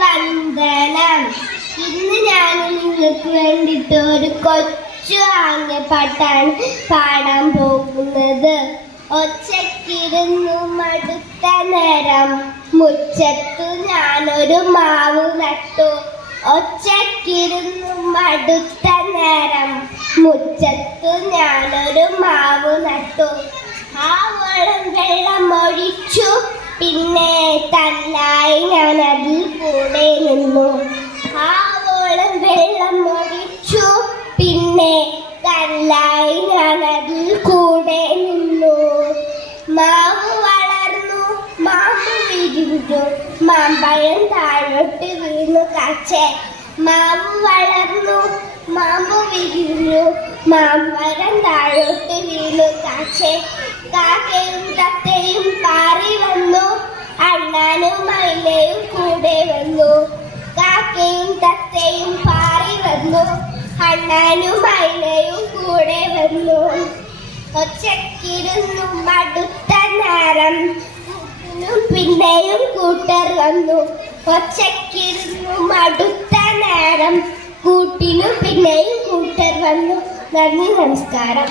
വന്ദനം. ഇന്ന് ഞാൻ നിങ്ങൾക്ക് വേണ്ടിയിട്ട് ഒരു കൊച്ചു ആംഗ്യപ്പാട്ടാണ് പാടാൻ പോകുന്നത്. ഒച്ചക്കിരുന്നു മടുത്ത നേരം മുറ്റത്തു ഞാനൊരു മാവ് നട്ടു. ഒച്ചക്കിരുന്നു മടുത്ത നേരം മുറ്റത്തു ഞാനൊരു മാവ് നട്ടു. ആ വെള്ളം ഒഴിച്ചു, പിന്നെ തല്ലായി ഞാൻ അതിൽ കൂടെ നിന്നു. ആ വെള്ളം ഒഴിച്ചു, പിന്നെ തല്ലായി ഞാൻ അതിൽ കൂടെ നിന്നു. മാവ് വളർന്നു, മാവ് വിരിഞ്ഞു, മാമ്പഴം താഴോട്ട് വീണു കാച്ചേ. മാവ് വളർന്നു, മാവ് വിരിഞ്ഞു, മാമ്പഴം താഴോട്ട് വീണു കാച്ചേ. കാക്കയും തത്തയും പാറി വന്നു, അണ്ണാനും മയിലയും കൂടെ വന്നു. കാക്കയും തത്തയും പാറി വന്നു, അണ്ണാനും മയിലയും കൂടെ വന്നു. ഒച്ചക്കിരുന്നു മടുത്ത നേരം പിന്നെയും കൂട്ടർ വന്നു. ഒച്ചക്കിരുന്നു മടുത്ത നേരം കൂട്ടിനും പിന്നെയും കൂട്ടർ വന്നു. നന്ദി, നമസ്കാരം.